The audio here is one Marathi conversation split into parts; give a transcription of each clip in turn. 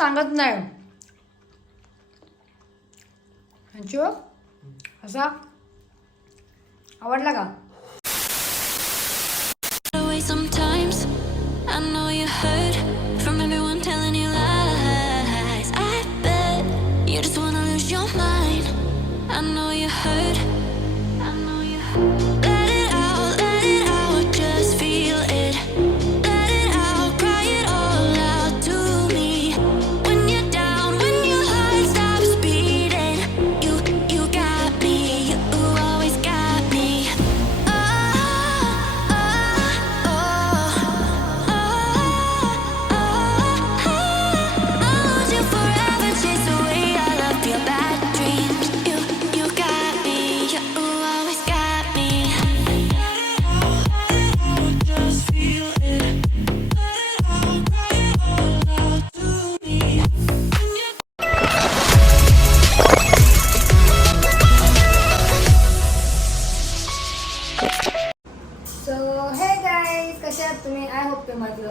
सांगत नाही. असा? आवडला का?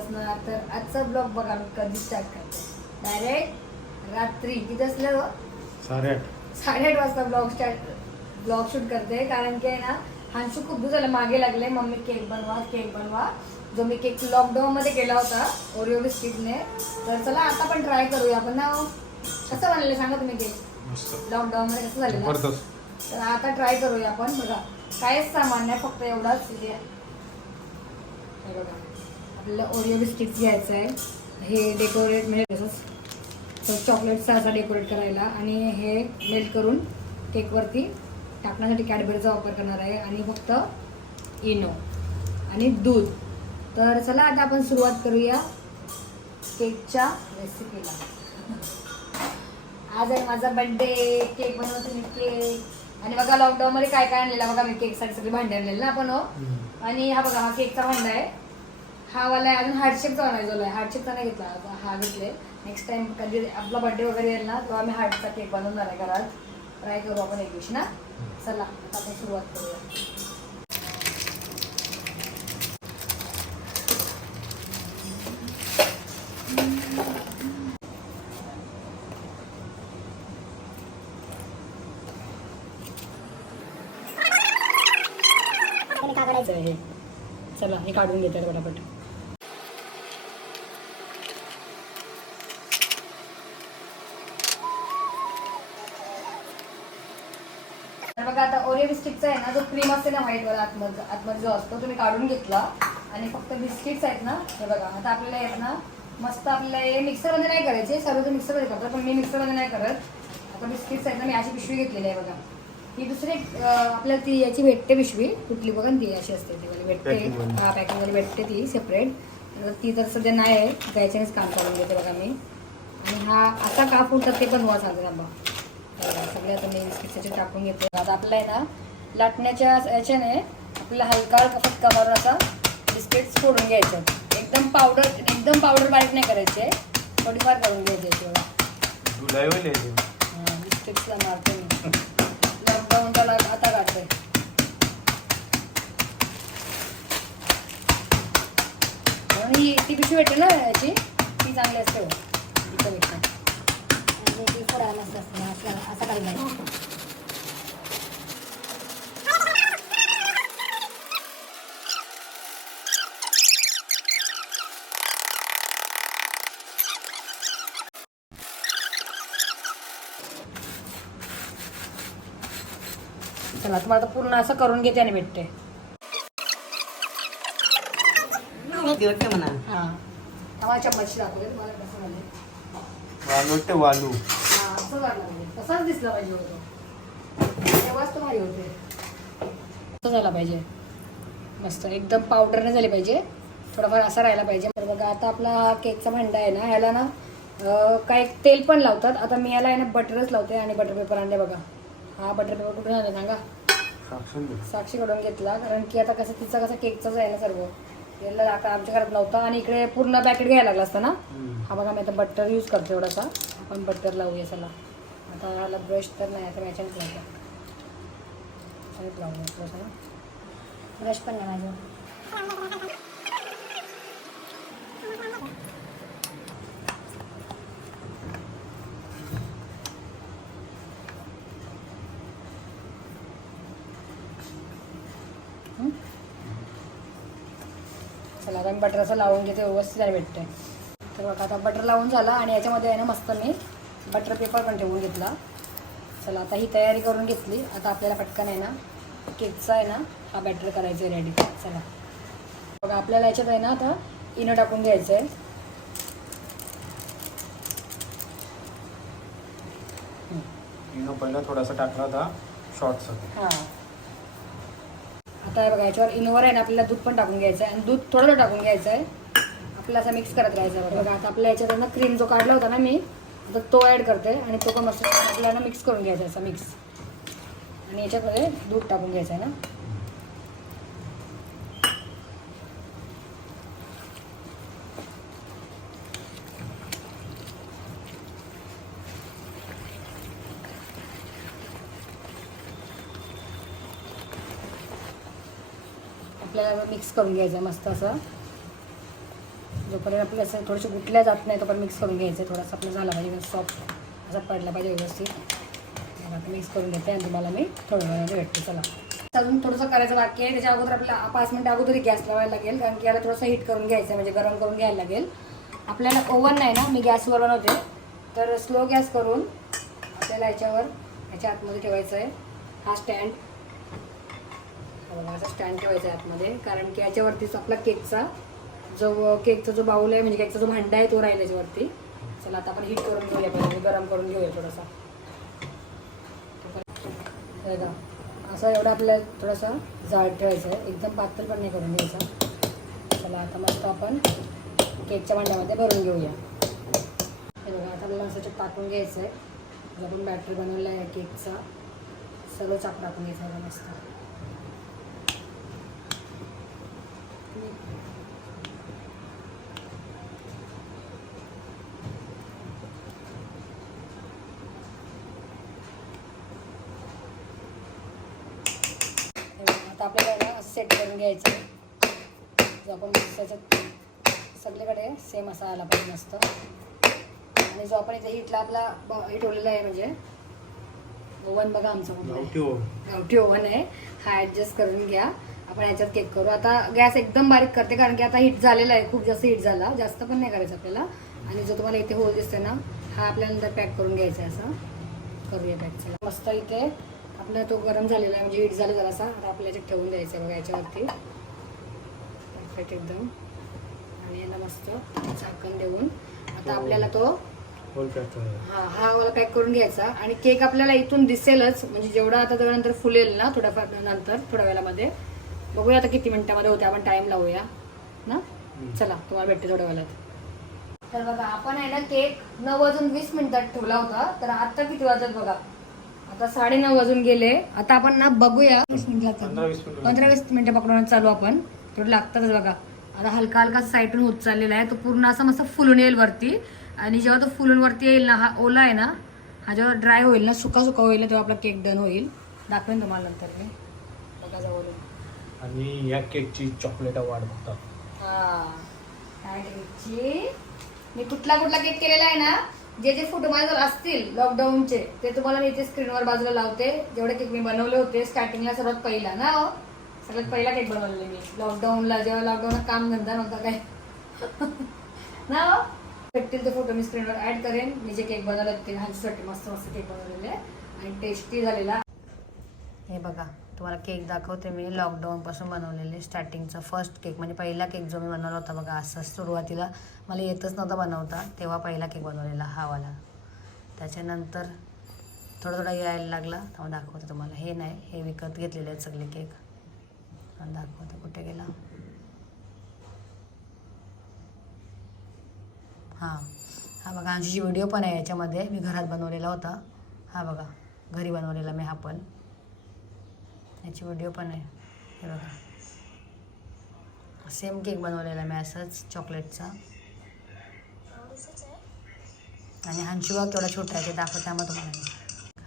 असणार तर आजचा ब्लॉग बघा मी कधी स्टार्ट करते. डायरेक्ट रात्री किती असलं हो? साडेआठ. साडेआठ वाजता ब्लॉग स्टार्ट ब्लॉग शूट करते कारण की ना हांशू खूप दिवस झालं मागे लागले मम्मी केक बनवा केक बनवा. जो मी केक लॉकडाऊन मध्ये केला होता ओरिओ बिस्किटने तर चला आता पण ट्राय करूया आपण ना कसं बनलेलं सांगा तुम्ही केक मस्त. लॉकडाऊन मध्ये कसं झालेलं? तर आता ट्राय करूया आपण बघा. कायच सामान नाही फक्त एवढाच हे हे बघा. आपल्याला ओरिओ बिस्किट घ्यायचं आहे. हे डेकोरेट म्हणजे तसंच चॉकलेटचा असा डेकोरेट करायला आणि हे मेल्ट करून केकवरती टाकण्यासाठी कॅडबरीचा वापर करणार आहे आणि फक्त इनो आणि दूध. तर चला आता आपण सुरुवात करूया केकच्या रेसिपीला आज आहे माझा बर्थडे केक बनवते मी केक आणि बघा लॉकडाऊन मध्ये काय काय आणलेलं बघा मी केकसाठी सगळी भांडी आणलेली ना आपण हो. आणि हा बघा हा केकचा भांडा आहे. हा वाला आहे अजून हार्डशेपचा बनायचा आहे. हार्डशेपचा नाही घेतला हा घेतले नेक्स्ट टाइम कधी आपला बर्थडे वगैरे येईल ना तेव्हा आम्ही हार्टचा केक बनवणार आहे घरात. ट्राय करू आपण एक दिवशी ना? चला आता आपण सुरुवात करूया. हे? चला हे काढून घेतात पटापट तर आता ओरिओ बिस्किटचा आहे ना जो क्रीम असते ना व्हाईट वाला आतमध्ये आतमध्ये जो असतो तो मी काढून घेतला. आणि फक्त बिस्किट्स आहेत ना हे बघा आता आपल्याला आहेत ना मस्त आपल्याला हे मिक्सरमध्ये नाही करायचे सर्व ते मिक्सरमध्ये करतात पण मी मिक्सरमध्ये नाही करत. आता बिस्किट्स आहेत ना मी अशी पिशवी घेतलेली आहे बघा. ही दुसरी आपल्याला ती याची भेटते पिशवी कुठली बघा ती अशी असते ती वाली भेटते. हा पॅकिंग वाली भेटते ती सेपरेट ती तर सध्या नाही आहे त्याच्यानेच काम करून घेते बघा मी. आणि हा असा का फुटतात ते पण वाच आले बघा, सगळे आता मी बिस्किटचे टाकून घेते आता आपल्याला आहे ना लाटण्याच्या याच्याने आपल्याला हलका हलका फटका मारून असा बिस्किट्स फोडून घ्यायचं. एकदम पावडर एकदम पावडर बारीक नाही करायचे. थोडीफार करून घ्यायचे याची बघा. जुलै होईल याची. हा, बिस्किट्सला मारते मी. लॉकडाऊनचा लाग आता काढते. म्हणून ही ती पिशवी भेटते ना याची? ती चांगली असते हो तिच्यापेक्षा आणि ती फोडायला मस्त असते ना, असं असं काही नाही चला तुम्हाला आता पूर्ण असं करून घेते आणि भेटते. म्हणा. हां. आम्हाला चपाती दाखवते तुम्हाला कसं झालं वालू वाटते वालू. हा, असं तसाच दिसला पाहिजे होतो. तेव्हाच तो भारी होते. असं झाला पाहिजे. मस्त एकदम पावडर नाही झाले पाहिजे. थोडाफार असा राहायला पाहिजे. तर बघा आता आपला हा केकचा भांडा आहे ना ह्याला ना अं, काही तेल पण लावतात. आता मी याला आहे ना बटरच लावते आणि बटर पेपर आणले बघा. हा बटर पेपर कुठून आणला सांगा? साक्षून दे. साक्षीकडून घेतला. कारण की आता कसं तिचा कसं केकचाच आहे ना सर्व. याला आता आमच्या घरात लावता आणि इकडे पूर्ण पॅकेट घ्यायला लागला असता ना. हम्म. हा बघा मी आता बटर यूज करते थोडासा. आपण बटर लावूया चला. आता ह्याला ब्रश तर नाही आता मॅचनच नाही लावूया थोडासा ब्रश पण नाही माझं. चला आता मी बटर असं लावून घेते व्यवस्थित भेटतंय. तर बघा आता बटर लावून झाला आणि याच्यामध्ये आहे ना मस्त मी बटर पेपर पण ठेवून घेतला. चला आता ही तयारी करून घेतली. आता आपल्याला पटकन आहे ना केकचा आहे ना हा बॅटर करायचा आहे रेडी चला. बघा आपल्याला याच्यात आहे ना आता इनो टाकून घ्यायचं आहे. पहिला थोडासा टाकला होता शॉर्टसाठी हां. आता हे बघा याच्यावर इनोवर आहे ना आपल्याला दूध पण टाकून घ्यायचं आहे. आणि दूध थोडं टाकून घ्यायचं आहे. आपल्याला असं मिक्स करत राहायचं आहे. बघा आता आपल्या याच्यात ना क्रीम जो काढला होता ना मी आता तो ॲड करते आणि तो पण मस्त आपल्याला मिक्स करून घ्यायचा असा मिक्स आणि याच्यामध्ये दूध टाकून घ्यायचं आहे ना. आपल्याला मिक्स करून घ्यायचं आहे मस्त असं. जोपर्यंत आपली असं थोडेसे गुटल्या जात नाही तोपर्यंत मिक्स करून घ्यायचं. थोडासा आपलं झाला पाहिजे सॉफ्ट असा पडला पाहिजे व्यवस्थित. आता मिक्स करून घेते आणि तुम्हाला मी थोड्या वेळाने भेटते. चला. अजून थोडंसं करायचं बाकी आहे. त्याच्या अगोदर आपल्या पाच मिनटं अगोदर गॅस लावायला लागेल कारण की याला थोडंसं हीट करून घ्यायचं आहे म्हणजे गरम करून घ्यायला लागेल. आपल्याला ओव्हन नाही ना मी गॅसवर बनवते. तर स्लो गॅस करून आपल्याला याच्यावर याच्या आतमध्ये ठेवायचं आहे. हा स्टँड असा स्टँड ठेवायचा आहे आतमध्ये कारण की याच्यावरतीच आपला केकचा जो केकचा जो बाऊल आहे म्हणजे केकचा जो भांडा आहे तो राहील याच्यावरती. चला आता आपण हीट करून घेऊया पाहिजे म्हणजे गरम करून घेऊया थोडासा. हे एवढा असं एवढं आपल्याला थोडासा जाळ ठेवायचं आहे. एकदम पातळ पण नाही करून घ्यायचा. चला आता मस्त आपण केकच्या भांड्यामध्ये भरून घेऊया. हे बघा आता आपल्याला असं टाकून घ्यायचं आहे. जो आपण बॅटरी बनवला आहे केकचा सगळं चाप टाकून घ्यायचं आहे मस्त हे बघा, आता आपल्याला ना असं सेट करून घ्यायचं. जो आपण त्याच्यात सगळीकडे सेम असा आला पाहिजे मस्त आणि जो आपण इथे हिटला आपला ब- हे ठेवलेला आहे म्हणजे ओव्हन बघा आमचा. गावठी हो ओव्हन आहे. हा ॲडजस्ट करून घ्या. आपण याच्यात केक करू. आता गॅस एकदम बारीक करते कारण की आता हिट झालेला आहे. खूप जास्त हिट झाला. जास्त पण नाही करायचं आपल्याला. आणि जो तुम्हाला इथे होल दिसतोय ना हा आपल्याला नंतर पॅक करून घ्यायचा आहे असं. करूया पॅक मस्त इथे आपला तो गरम झालेला आहे म्हणजे हिट झाला जरासा. आता आपल्या याच्यात ठेवून द्यायचं आहे बघा याच्यावरती. परफेक्ट एकदम. आणि याला मस्त झाकण देऊन. आता आपल्याला तो हा हा वाला पॅक करून घ्यायचा. आणि केक आपल्याला इथून दिसेलच. म्हणजे जेवढा आता त्यानंतर फुलेल ना थोड्याफार नंतर थोड्या वेळामध्ये. बघूया आता किती मिनिटामध्ये होते. आपण टाइम लावूया. ना? चला तुम्हाला भेटते थोड्या वेळात. तर बघा आपण आहे ना केक नऊ वाजून वीस मिनिटात ठेवला होता. तर आता किती वाजत बघा? आता साडे नऊ वाजून गेले. आता आपण ना बघूया. वीस मिनिट. पंधरा वीस मिनिटं. पकडून चालू आपण. थोडं लागतातच बघा. आता हलका हलका साईडून होत चाललेला आहे. तो पूर्ण असा मस्त फुलून येईल वरती. आणि जेव्हा तो फुलून वरती येईल ना हा ओला आहे ना हा जेव्हा ड्राय होईल ना सुका सुका होईल तेव्हा आपला केक डन होईल. दाखवेन तुम्हाला नंतर मी. बघा जवळून आणि या केकची चॉकलेट वाढ बघतात. हा. घ्यायची मी कुठला कुठला केक केलेला आहे ना जे जे फोटो माझ्याजवळ असतील लॉकडाऊनचे ते तुम्हाला मी इथे स्क्रीनवर बाजूला लावते. जेवढे केक मी बनवले होते स्टार्टिंगला सर्वात पहिला ना हो? सगळ्यात पहिला केक बनवलेले मी. लॉकडाऊनला जेव्हा लॉकडाऊनला काम धंदा नव्हता काय? ना हो? भेटतील ते फोटो मी स्क्रीनवर ऍड करेन. मी जे केक बनवले ते ह्यांच्यासाठी मस्त मस्त केक बनवलेले. आणि टेस्टी झालेला. हे बघा. तुम्हाला केक दाखवते मी. लॉकडाऊनपासून बनवलेले स्टार्टिंगचा फर्स्ट केक म्हणजे पहिला केक जो मी बनवला होता बघा असं सुरुवातीला. मला येतच नव्हता बनवता तेव्हा पहिला केक बनवलेला हावाला त्याच्यानंतर थोडा थोडा यायला लागला तेव्हा दाखवते तुम्हाला. हे नाही हे विकत घेतलेले आहेत सगळे केक दाखवते कुठे गेला. हां. हा बघा आमची व्हिडिओ पण आहे याच्यामध्ये. मी घरात बनवलेला होता. हा बघा घरी बनवलेला मी हा पण. याची व्हिडिओ पण आहे. हे बघा. सेम केक बनवलेला मी असाच चॉकलेटचा आणि हंशुबा केवढा छोटा आहे ते दाखवते मग तुम्हाला.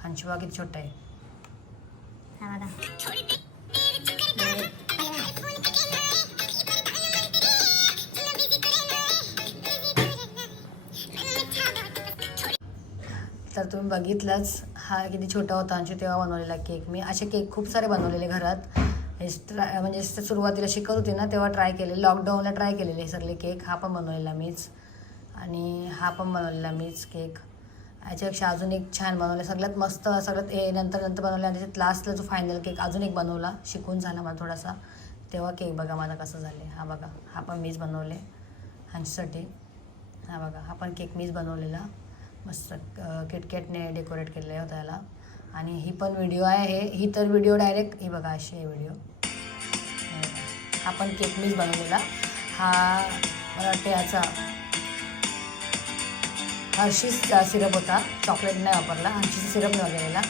हंशुबा किती छोटा आहे. हा बघा. तुम्ही बघितलंच. हा किती छोटा होता अंशू तेव्हा बनवलेला केक. मी असे केक खूप सारे बनवलेले घरात. हे ट्राय म्हणजे सुरुवातीला शिकत होते ना तेव्हा ट्राय केले. लॉकडाऊनला ट्राय केलेले हे सगळे केक. हा पण बनवलेला मीच. आणि हा पण बनवलेला मीच केक. याच्यापेक्षा अजून एक छान बनवलं. सगळ्यात मस्त सगळ्यात हे नंतर नंतर बनवलं. आणि त्याच्यात लास्टला जो फायनल केक अजून एक बनवला. शिकून झाला मला थोडासा. तेव्हा केक बघा माझा कसं झाले हा बघा. हा पण मीच बनवले. ह्यांच्यासाठी. हा बघा. हा पण केक मीच बनवलेला. मस्त किटकेटने डेकोरेट केलेलं होतं याला आणि ही पण व्हिडिओ आहे. हे ही तर व्हिडिओ डायरेक्ट ही बघा अशी आहे व्हिडिओ हा पण केक मीच बनवलेला. हा मला वाटते याचा हर्षीसचा सिरप होता. चॉकलेट नाही वापरला. हर्षीचा सिरप नाही वगैरेला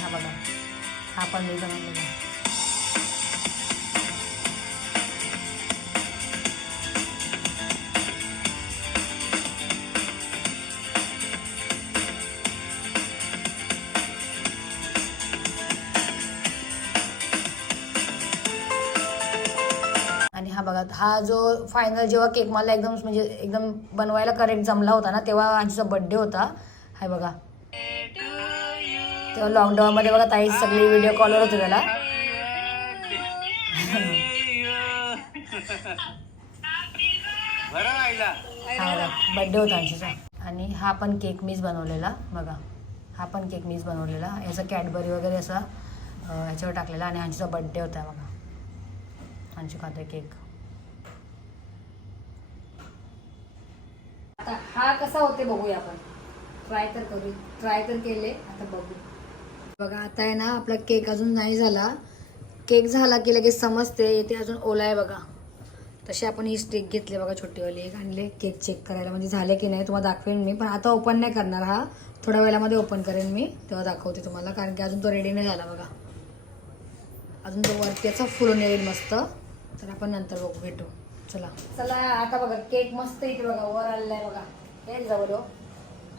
हा बघा. हा पण मी बनवलेला. हा जो फायनल जेव्हा केक मला एकदम म्हणजे एकदम बनवायला करेक्ट जमला होता ना तेव्हा आजीचा बड्डे होता. हाय बघा. तेव्हा लॉकडाऊनमध्ये बघा ताई सगळी व्हिडिओ कॉलवर होते त्याला. हा बड्डे होता आजीचा. आणि हा पण केक मीच बनवलेला बघा. हा पण केक मीच बनवलेला. याचा कॅडबरी वगैरे असा याच्यावर टाकलेला आणि आजीचा बड्डे होता बघा. आमची खाते केक आता हा कसा होते बघूया आपण. ट्राय तर करू ट्राय तर केले आता बघू. बघा आता आहे ना आपला केक अजून नाही झाला. केक झाला की लगेच समजते येते अजून ओला आहे बघा. तशी आपण ही स्टिक घेतली बघा छोटीवाली. एक आणले केक चेक करायला. म्हणजे झाले की नाही तुम्हाला दाखवेन मी. पण आता ओपन नाही करणार हा. थोड्या वेळामध्ये ओपन करेन मी. तेव्हा दाखवते तुम्हाला. कारण की अजून तो रेडी नाही झाला बघा. अजून तो वरती याचा फुलून येईल मस्त. तर आपण नंतर बघू भेटू. चला. चला आता बघा केक मस्त इथे बघा वर आलेला बघा. येईल जवळ हो.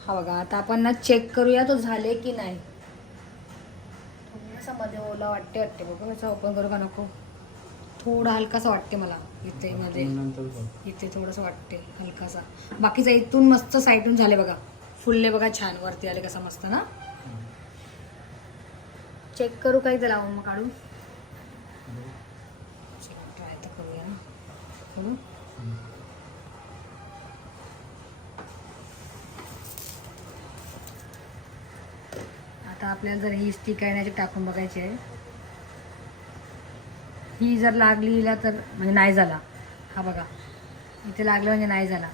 हा बघा आता आपण ना चेक करूया तो झाले की नाही. थोडासा मध्ये ओला वाटते वाटते बघा. याचा ओपन करू का नको? थोडा हलकासा वाटते मला इथे मध्ये. इथे थोडंसं वाटते हलकासा. बाकीचा इथून मस्त साईडून झाले बघा. फुलले बघा छान वरती आले कसा मस्त ना. चेक करू काही लावून मग काढू ट्राय तर करूया ना करू? आता आपल्याला जर ही स्टिक आहे ना टाकून बघायची आहे. ही जर लागली हिला तर म्हणजे नाही झाला. हा बघा. इथे लागलं म्हणजे नाही झाला.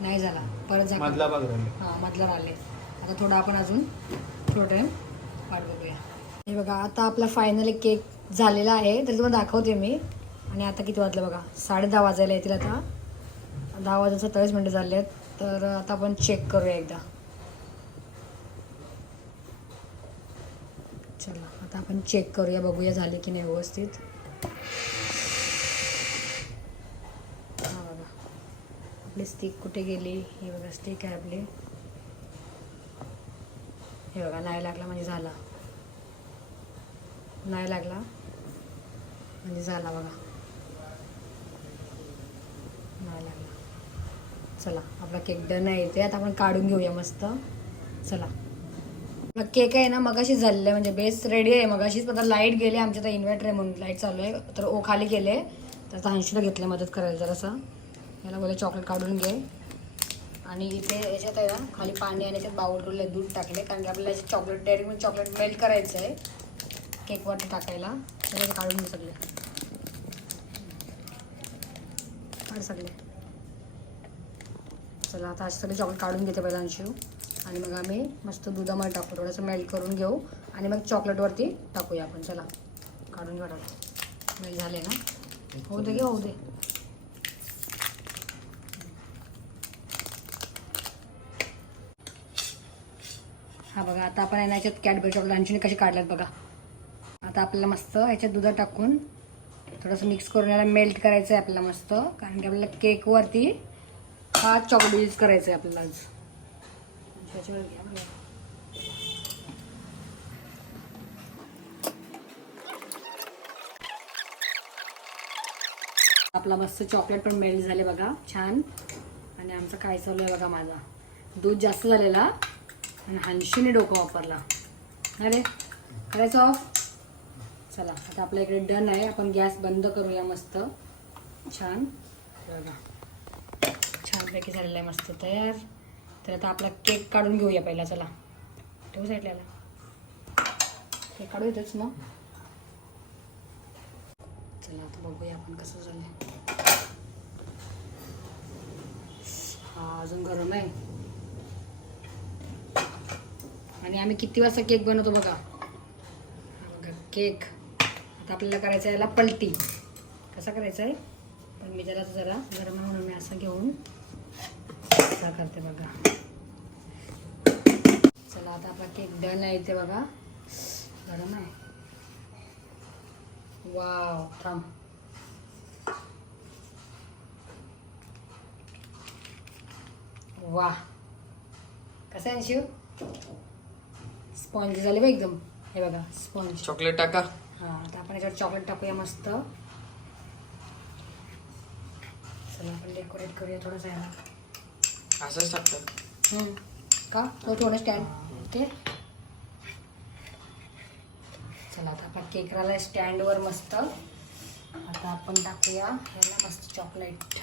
नाही झाला. परत राहिले. हां मधलं राहिले. आता थोडं आपण अजून थोडं टाईम वाट बघूया हे बघा आता आपला फायनल केक झालेला आहे. तर तुम्हाला दाखवते मी. आणि आता किती वाजलं बघा? साडे दहा वाजायला येतील आता. दहा वाजून सत्तावीस मिनटं झाले आहेत तर आता आपण चेक करूया एकदा. चला आता आपण चेक करूया बघूया झाले की नाही व्यवस्थित. हा बघा. आपली स्टिक कुठे गेली? ही बघा स्टिक आहे आपली. हे बघा नाही लागला म्हणजे झाला. नाही लागला. म्हणजे झाला बघा नाही लागला चला आपला केक डन आहे इथे. आता आपण काढून घेऊया मस्त. चला. आपला केक आहे ना मगाशी झालेलं आहे. म्हणजे बेस रेडी आहे. मगाशीच आता लाइट गेले. आमच्या आता इन्व्हर्टर आहे म्हणून लाइट चालू आहे. तर ओ खाली गेले. तर आता हंशीला घेतले मदत करायला जरासं. याला बोलले चॉकलेट काढून घे. आणि इथे याच्यात आहे ना खाली पाणी आणि याच्यात बाउल दूध टाकले कारण की आपल्याला याच्यात चॉकलेट डेअरीमध्ये चॉकलेट मेल्ट करायचं आहे. केकवरती टाकायला. तर काढून घे सगळे. काढ सगळे. चला आता अशी सगळी चॉकलेट काढून घेते पहिल्यांशी आणि मग आम्ही मस्त दुधामध्ये टाकू थोडंसं मेल्ट करून घेऊ. आणि मग चॉकलेटवरती टाकूया आपण चला. काढून घेऊ मेल्ट झाले ना? होऊ दे घे होऊ दे. हा बघा आता आपण आहे याच्यात कॅडबरी चॉकलेट अंशूने कशी काढल्यात बघा. आता आपल्याला मस्त याच्यात दुधात टाकून थोडंसं मिक्स करून याला मेल्ट करायचं आहे आपल्याला मस्त. कारण की आपल्याला केकवरती हा चॉकलेट यूज करायचं आहे आपल्याला आज. त्याच्यावर. आपला मस्त चॉकलेट पण मेल्ट झाले बघा छान. आणि आमचं काय चालू आहे बघा माझा. दूध जास्त झालेला आणि हंशीने डोकं वापरला. अरे करायचं ऑफ चला आता आपल्या इकडे डन आहे. आपण गॅस बंद करूया मस्त. छान. बघा. छानपैकी झालेला आहे मस्त तयार. तर आता आपला केक काढून घेऊया पहिला चला. ठेवू साईडला केक काढू येतोच मग चला आता बघूया आपण कसं झालं हा अजून गरम आहे. आणि आम्ही किती वाजता केक बनवतो बघा? बघा केक. आता आपल्याला करायचं आहे याला पलटी. कसा करायचा आहे? पण मी जरा जरा गरम म्हणून मी असं घेऊन असा करते बघा. चला आता आपला केक डन आहे इथे बघा. गरम आहे. वाव थांब. वा कसं आहे शिव स्पॉन्ज झाले बघ एकदम. हे बघा स्पॉन्ज चॉकलेट टाका. हा आता आपण याच्यावर चॉकलेट टाकूया मस्त. चला आपण डेकोरेट करूया थोडंसं याला. असंच टाकतात. हम्म. का? तो थोडं स्टँड ओके. चला आता आपण केक राहिला स्टँडवर मस्त. आता आपण टाकूया. ह्याला मस्त चॉकलेट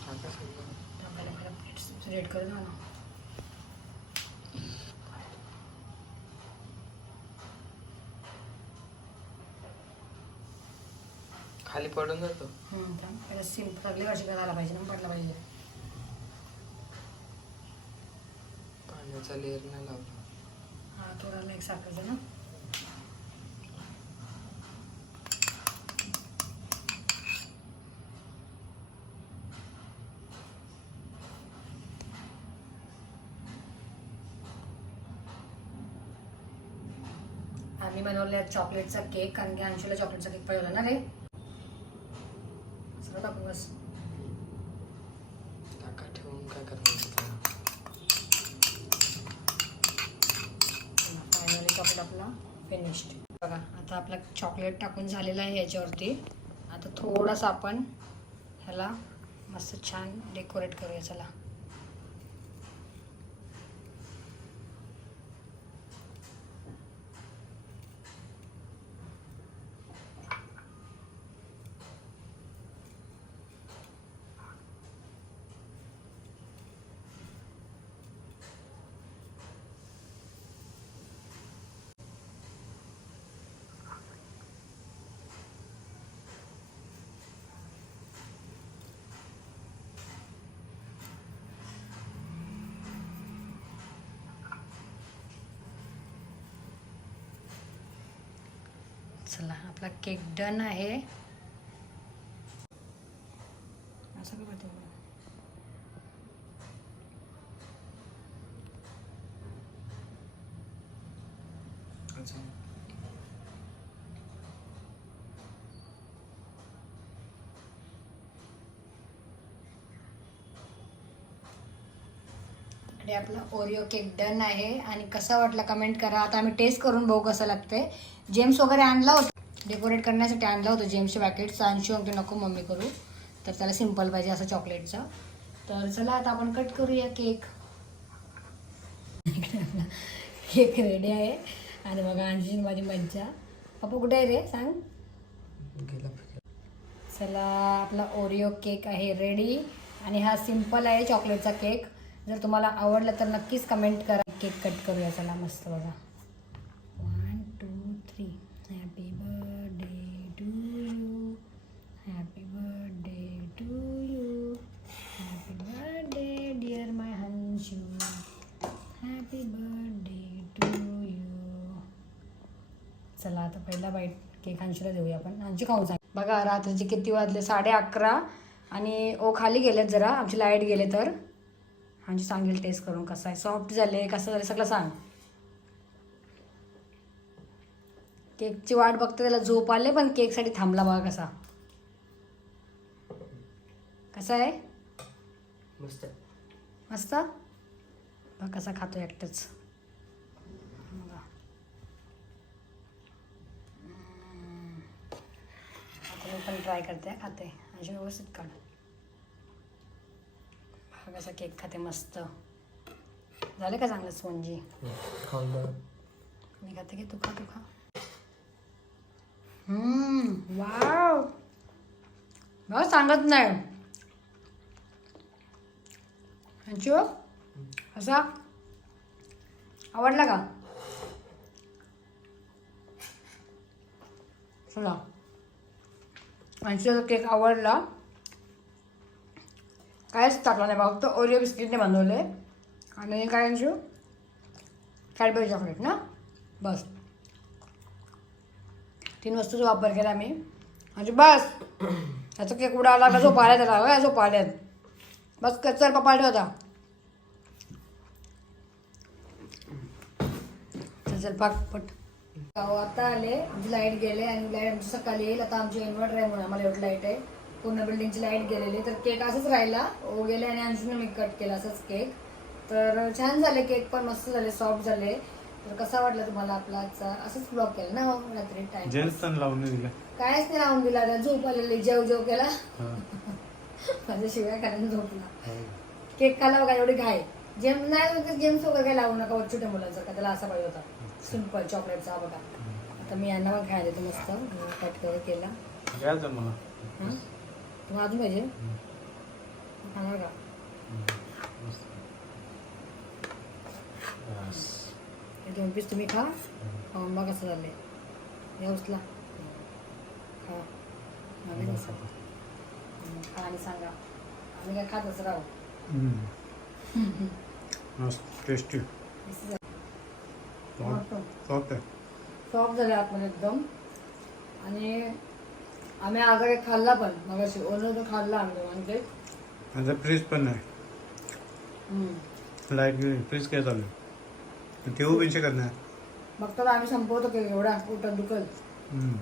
टाका सगळं. आपल्याला पहिला प्लेट्स रेड करून ना खाली पडून जातो. पहिला सिम वर्षी झाला पाहिजे ना पडला पाहिजे. पाण्याचा लेअर नाही लावला. हा थोडा एक साखरेचा ना. आम्ही बनवले चॉकलेटचा केक कारण की अंशूला चॉकलेटचा केक पाहिजे ना रे सगळं टाकू बस टाका ठेवून काय करणार त्याला? फायनली चॉकलेट आपला फिनिश्ड बघा आता आपला चॉकलेट टाकून झालेला आहे याच्यावरती. आता थोडासा आपण ह्याला मस्त छान डेकोरेट करूया चला. चला आपला केक डन आहे. असं का करते बरं? अजून इकडे आपला ओरिओ केक डन आहे. आणि कसा वाटला कमेंट करा. आता आम्ही टेस्ट करून बघू कसं लागतंय. जेम्स वगैरे आणला होता. डेकोरेट करण्यासाठी आणलं होतं जेम्सचे पॅकेट अंशू आमचे नको मम्मी करू. तर त्याला सिंपल पाहिजे असं चॉकलेटचं तर चला आता आपण कट करूया केक केक रेडी आहे. आणि बघा अंशू माझी मज्जा. पप्पू कुठे आहे रे? सांग. चला आपला ओरिओ केक आहे रेडी आणि हा सिंपल आहे चॉकलेटचा केक जर तुम्हाला आवडलं तर नक्कीच कमेंट करा. केक कट करूया. चला मस्त बघा. One two three happy birthday to you happy birthday to you happy birthday dear my Hanshu happy birthday to you चला आता पहिला बाईट केक अंशूला देऊया आपण. हांची खाऊ सांग बघा रात्रीचे किती वाजले? साडे अकरा. आणि ओ खाली गेलेत जरा. आमची लाइट गेले तर. अंशू सांगेल टेस्ट करून कसं आहे. सॉफ्ट झाले कसं झालं सगळं सांग. केकची वाट बघते त्याला झोप आले पण केकसाठी थांबला बघा कसा. कसा आहे? मस्त. मस्त? बघ कसा खातो एकटंच. पण ट्राय करते खाते. अशी व्यवस्थित काढ हा कसा केक खाते मस्त. झाले का चांगलं खाऊन बघ. मी खाते की तू खा तू खा. हम्म, वाव. बघ सांगत नाही. अंशू असा. आवडला का? चला. केक आवडला. कायच टाकलं नाही फक्त ओरिओ बिस्किटने बनवले. आणि काय अंशू कॅडबरी चॉकलेट ना? बस. तीन वस्तूचा वापर केला मी. म्हणजे बस. त्याचा केक उडाला का जो पाल्यात आला काय झोप बस कचर पपाटे होता. चल पाकपट पाक पट. आता आले. आमची लाइट गेले आणि लाइट आमची सकाळी येईल. आता आमची इन्व्हर्टर आहे म्हणून आम्हाला एवढं लाइट आहे. पूर्ण बिल्डिंगची लाइट गेलेली तर केक असंच राहिला. ओ गेले आणि अंशूने मी कट केला असंच केक तर छान झाले केक पण मस्त झाले सॉफ्ट झाले. तर कसा वाटला तुम्हाला आपला आजचा? असंच ब्लॉग केला ना हो, रात्री टाइम लावून दिलं. कायच नाही लावून दिला. त्या झोप आलेली जेव जेव केला. हा. माझ्या शिवाय कारण झोपला हो. केक खाला बघा एवढी घाय जेम नाही जेम्स वगैरे काही लावू नका छोट्या मुलांचा का त्याला असा पाहिजे होता. सिंपल चॉकलेटचा हा बघा आता मी यांना पण खायला मस्त. कट केला. मला अजून पाहिजे खाणार का? बस. दोन पीस तुम्ही खा. खाऊन बघा कसं झालंय. या उचला खा. खा आणि सांगा. आम्ही काय खातच राहू? टेस्टी सॉफ्ट झाले आतमध्ये एकदम. आणि आम्ही काही खाल्ला पण मग ओनर तो खाल्ला आम्ही आणि ते माझं फ्रीज पण नाही. लाइट गेली फ्रीज काय चालू. आहे ठेवू पण शकत नाही. बघतो ना आम्ही संपवतो की एवढा पोटात दुखल हम्म.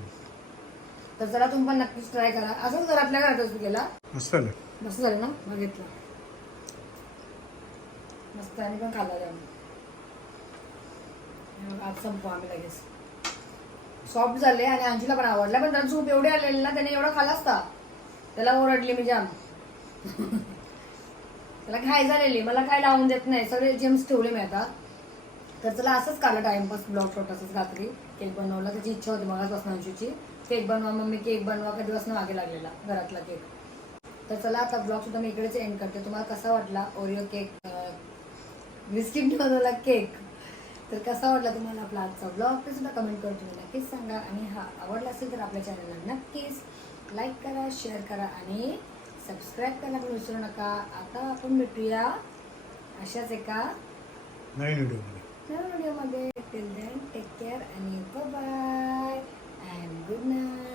तर जरा तुम्ही पण नक्कीच ट्राय करा. असंच घरातल्या घरातच गेला मस्त झालं. मस्त झालं ना? बघितलं. मस्त आणि पण खाल्ला जाऊन मग आज संपू आम्ही लगेच. सॉफ्ट झाले आणि आजीला पण आवडला. पण त्याला झोप एवढी आलेली ना त्याने एवढा खाला असता. त्याला ओरडली मी जाम. त्याला खाय झालेली मला काय लावून देत नाही. सगळे जेम्स ठेवले मी आता. तर चला असंच काला टाइमपास ब्लॉग असंच रात्री. केक बनवला त्याची इच्छा होती मगाचपासून अंशूची केक बनवा मम्मी केक बनवा कधीपासून मागे लागलेला घरातला केक. तर चला आता ब्लॉग सुद्धा मी इकडेच एंड करते. तुम्हाला कसा वाटला ओरिओ केक बिस्किट बनवला केक? तर कसा वाटला तुम्हाला आपला आजचा ब्लॉग ते सुद्धा कमेंट करून तुम्ही नक्कीच सांगा. आणि हा आवडला असेल तर आपल्या चॅनलला नक्कीच लाईक करा शेअर करा आणि सबस्क्राईब करायला पण विसरू नका. आता आपण भेटूया अशाच एका नवीन व्हिडिओमध्ये. नवीन व्हिडिओमध्ये. टिल देन टेक केअर आणि बाय अँड गुड नाईट